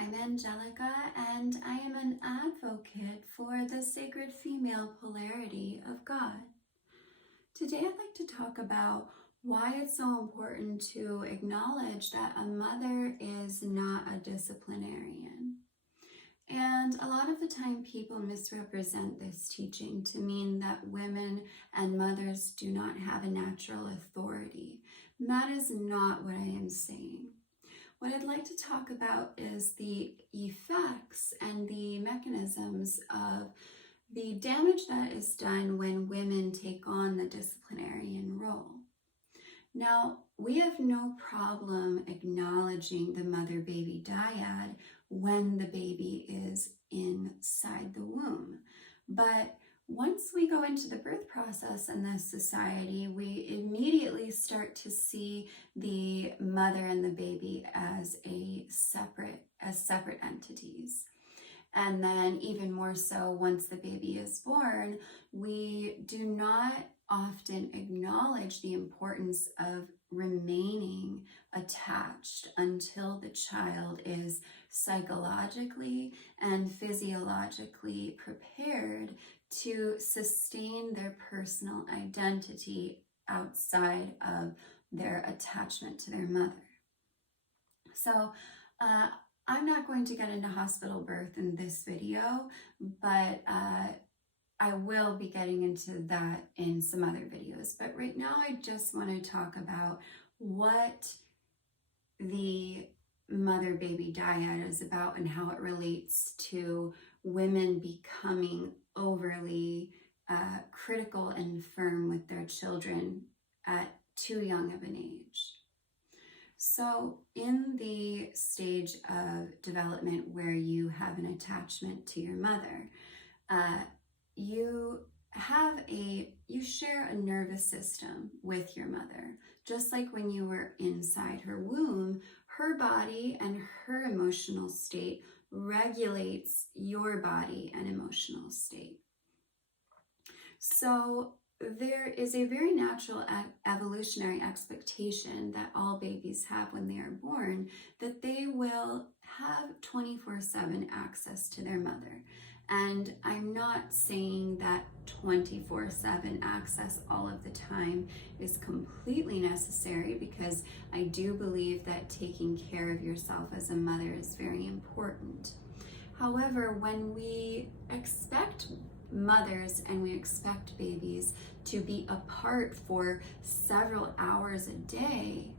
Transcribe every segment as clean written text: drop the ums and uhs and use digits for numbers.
I'm Angelica, and I am an advocate for the sacred female polarity of God. Today I'd like to talk about why it's so important to acknowledge that a mother is not a disciplinarian. And a lot of the time people misrepresent this teaching to mean that women and mothers do not have a natural authority. And that is not what I am saying. What I'd like to talk about is the effects and the mechanisms of the damage that is done when women take on the disciplinarian role. Now, we have no problem acknowledging the mother-baby dyad when the baby is inside the womb. But once we go into the birth process in this society, we immediately start to see the mother and the baby as separate entities. And then even more so, once the baby is born, we do not often acknowledge the importance of remaining attached until the child is psychologically and physiologically prepared to sustain their personal identity outside of their attachment to their mother. So I'm not going to get into hospital birth in this video, but I will be getting into that in some other videos. But right now I just want to talk about what the mother-baby dyad is about and how it relates to women becoming overly critical and firm with their children at too young of an age. So in the stage of development where you have an attachment to your mother, you share a nervous system with your mother. Just like when you were inside her womb, her body and her emotional state regulates your body and emotional state. So there is a very natural evolutionary expectation that all babies have when they are born, that they will have 24/7 access to their mother. And I'm not saying that 24/7 access all of the time is completely necessary, because I do believe that taking care of yourself as a mother is very important. However, when we expect mothers and we expect babies to be apart for several hours a day,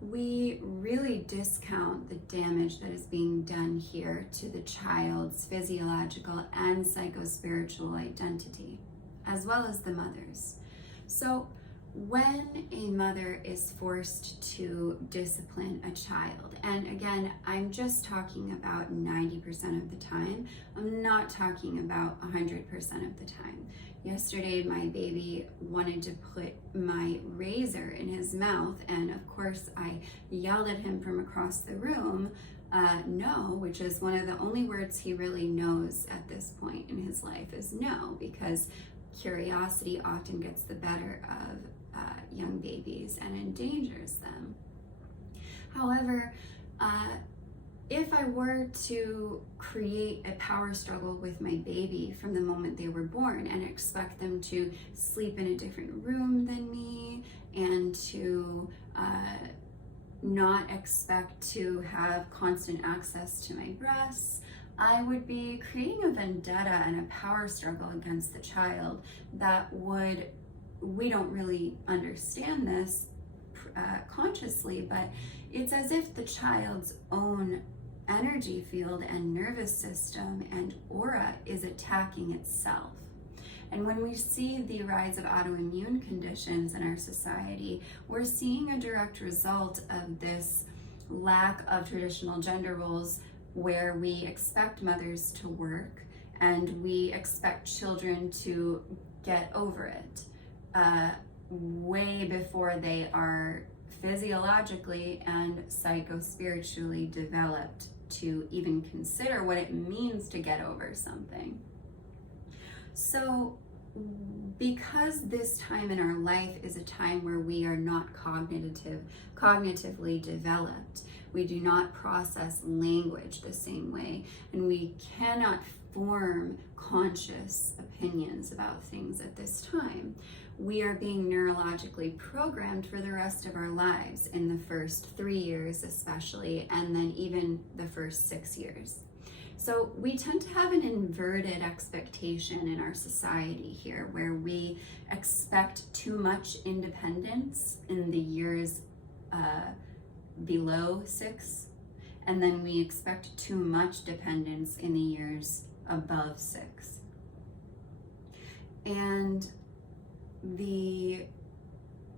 we really discount the damage that is being done here to the child's physiological and psychospiritual identity, as well as the mother's. So when a mother is forced to discipline a child, and again, I'm just talking about 90% of the time, I'm not talking about 100% of the time. Yesterday, my baby wanted to put my razor in his mouth, and of course, I yelled at him from across the room, no, which is one of the only words he really knows at this point in his life is no, because curiosity often gets the better of young babies and endangers them. However, if I were to create a power struggle with my baby from the moment they were born and expect them to sleep in a different room than me and to not expect to have constant access to my breasts, I would be creating a vendetta and a power struggle against the child that we don't really understand this consciously, but it's as if the child's own energy field and nervous system and aura is attacking itself. And when we see the rise of autoimmune conditions in our society, we're seeing a direct result of this lack of traditional gender roles, where we expect mothers to work and we expect children to get over it way before they are physiologically and psychospiritually developed to even consider what it means to get over something. So because this time in our life is a time where we are not cognitively developed, we do not process language the same way, and we cannot form conscious opinions about things at this time. We are being neurologically programmed for the rest of our lives in the first 3 years especially, and then even the first 6 years. So we tend to have an inverted expectation in our society here, where we expect too much independence in the years below 6, and then we expect too much dependence in the years above 6. And the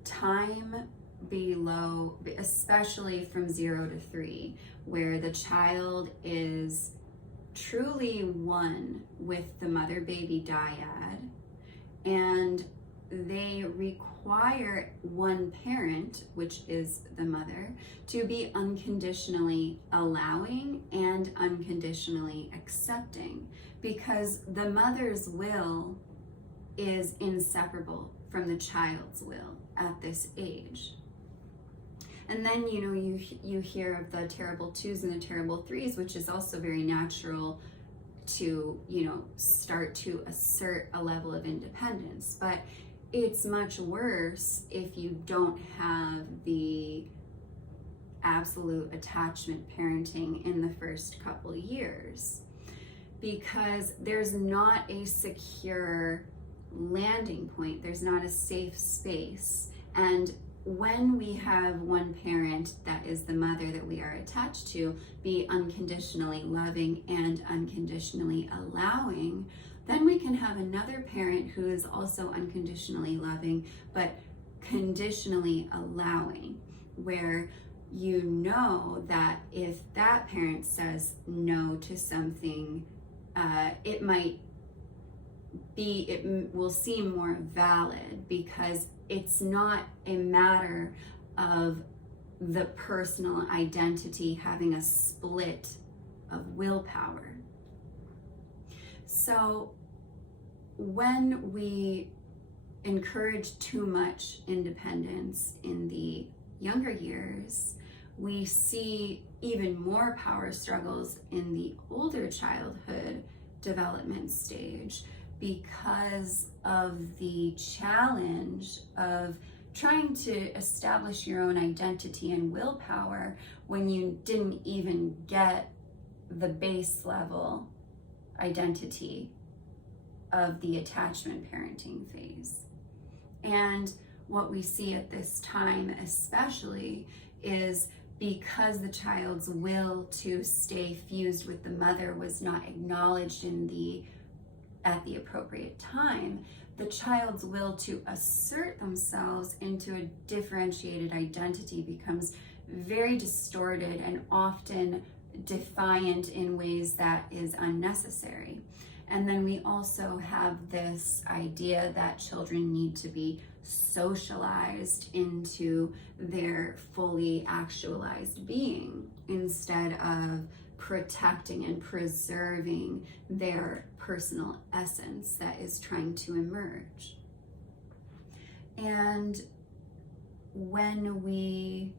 time below, especially from 0 to 3, where the child is truly one with the mother-baby dyad, and they require one parent, which is the mother, to be unconditionally allowing and unconditionally accepting, because the mother's will is inseparable from the child's will at this age. And then, you hear of the terrible 2s and the terrible 3s, which is also very natural to, start to assert a level of independence. But it's much worse if you don't have the absolute attachment parenting in the first couple years, because there's not a secure landing point, there's not a safe space. And when we have one parent, that is the mother that we are attached to, be unconditionally loving and unconditionally allowing, then we can have another parent who is also unconditionally loving but conditionally allowing, where you know that if that parent says no to something, it will seem more valid, because it's not a matter of the personal identity having a split of willpower. So when we encourage too much independence in the younger years, we see even more power struggles in the older childhood development stage, because of the challenge of trying to establish your own identity and willpower when you didn't even get the base level identity of the attachment parenting phase. And what we see at this time especially is, because the child's will to stay fused with the mother was not acknowledged at the appropriate time, the child's will to assert themselves into a differentiated identity becomes very distorted and often defiant in ways that is unnecessary. And then we also have this idea that children need to be socialized into their fully actualized being, instead of protecting and preserving their personal essence that is trying to emerge. And when we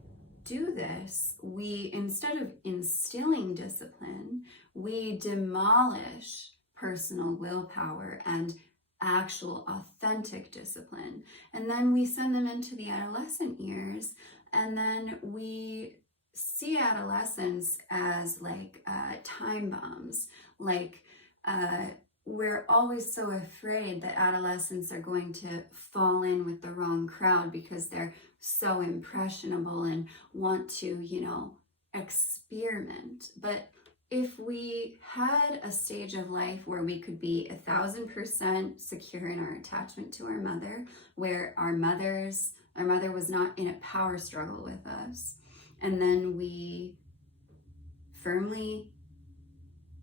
do this, instead of instilling discipline, we demolish personal willpower and actual authentic discipline. And then we send them into the adolescent years, and then we see adolescence as like time bombs. We're always so afraid that adolescents are going to fall in with the wrong crowd because they're so impressionable and want to, experiment. But if we had a stage of life where we could be 1,000% secure in our attachment to our mother, where our mother was not in a power struggle with us, and then we firmly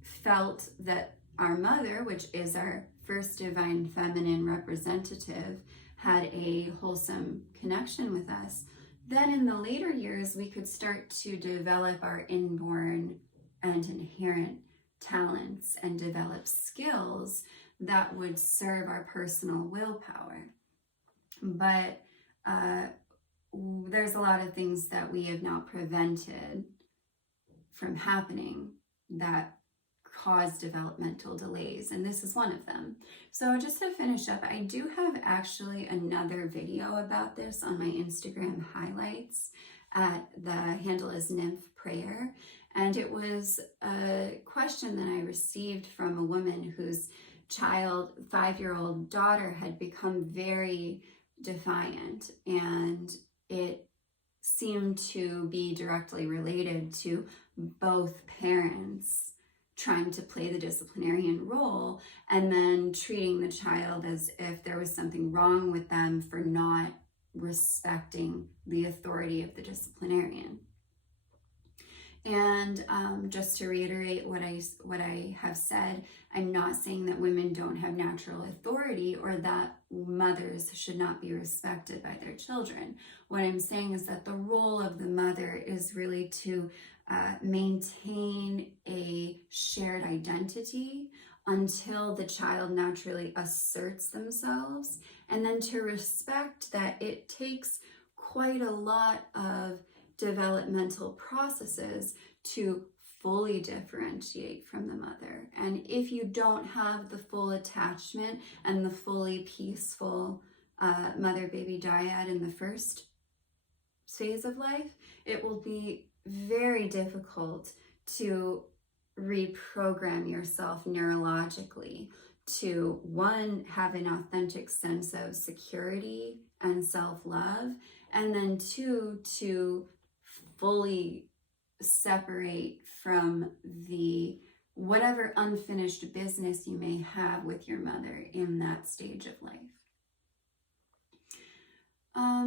felt that our mother, which is our first divine feminine representative, had a wholesome connection with us, then in the later years we could start to develop our inborn and inherent talents and develop skills that would serve our personal willpower. But there's a lot of things that we have now prevented from happening that cause developmental delays, and this is one of them. So just to finish up, I do have actually another video about this on my Instagram highlights. The handle is Nymph Prayer, and it was a question that I received from a woman whose child, 5-year-old daughter, had become very defiant, and it seemed to be directly related to both parents trying to play the disciplinarian role and then treating the child as if there was something wrong with them for not respecting the authority of the disciplinarian. And just to reiterate what I have said, I'm not saying that women don't have natural authority or that mothers should not be respected by their children. What I'm saying is that the role of the mother is really to maintain a shared identity until the child naturally asserts themselves, and then to respect that it takes quite a lot of developmental processes to fully differentiate from the mother. And if you don't have the full attachment and the fully peaceful mother-baby dyad in the first phase of life, it will be very difficult to reprogram yourself neurologically to, one, have an authentic sense of security and self-love, and then two, to fully separate from the whatever unfinished business you may have with your mother in that stage of life.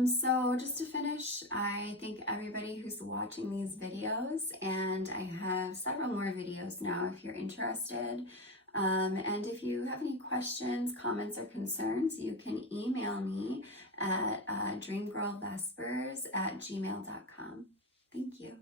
So just to finish, I thank everybody who's watching these videos, and I have several more videos now if you're interested. And if you have any questions, comments, or concerns, you can email me at dreamgirlvespers@gmail.com. Thank you.